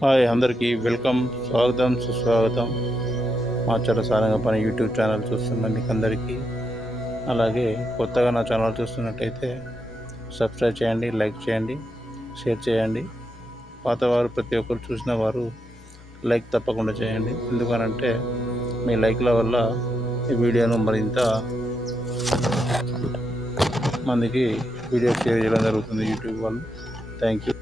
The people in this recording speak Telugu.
హాయ్ అందరికీ వెల్కమ్, స్వాగతం, సుస్వాగతం. మాచర్ల సారంగపాణి యూట్యూబ్ ఛానల్ చూస్తున్న మీకు అందరికీ, అలాగే కొత్తగా నా ఛానల్ చూస్తున్నట్టయితే సబ్స్క్రైబ్ చేయండి, లైక్ చేయండి, షేర్ చేయండి. పాతవారు ప్రతి ఒక్కరు చూసిన వారు లైక్ తప్పకుండా చేయండి. ఎందుకనంటే మీ లైక్ల వల్ల ఈ వీడియోను మరింత మందికి షేర్ చేయడం జరుగుతుంది యూట్యూబ్ వాళ్ళు. Thank you.